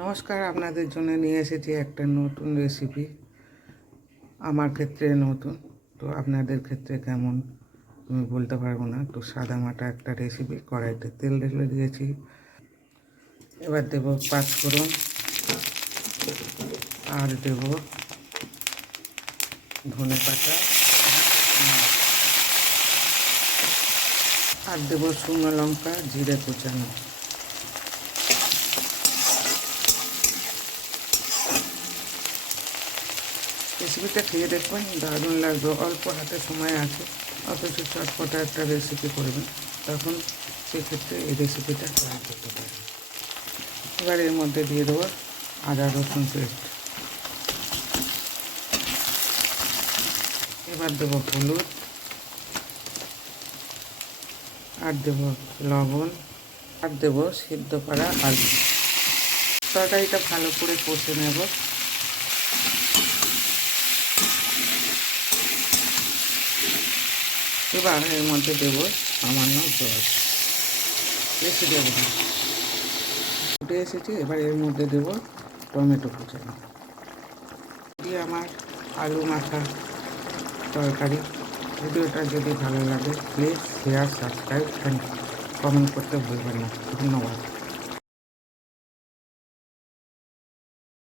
নমস্কার, আপনাদের জন্য নিয়ে এসেছি একটা নতুন রেসিপি। আমার ক্ষেত্রে নতুন, তো আপনাদের ক্ষেত্রে কেমন আমি বলতে পারবো না। তো সাদা মাটা একটা রেসিপি। কড়াইতে তেল ঢেলে দিয়েছি, এবার দেব পাঁচফোড়ন, আর দেব ধনে পাতা, আর দেব শুকনো লঙ্কা, জিরে কুচানো। রেসিপিটা খেয়ে দেখবেন, দারুণ লাগবে। অল্প হাতে সময় আছে, অথচ চটপটা একটা রেসিপি করবেন, তখন সেক্ষেত্রে এই রেসিপিটা ট্রাই করতে পারেন। এবার এর মধ্যে দিয়ে দেবো আদা রসুন পেস্ট। এবার দেবো হলুদ, আর দেবো লবণ, আর দেবো সিদ্ধ করা আলু। তরকারিটা ভালো করে কষে নেব। এবার এর মধ্যে দেবো সামান্য জল, বেশি দেবো না। ফুটে এসেছে, এবার এর মধ্যে দেবো টমেটো কুচানো। দিয়ে আমার আলু মাখা তরকারি। ভিডিওটা যদি ভালো লাগে please share, subscribe and comment করতে ভুলবেন না। ধন্যবাদ।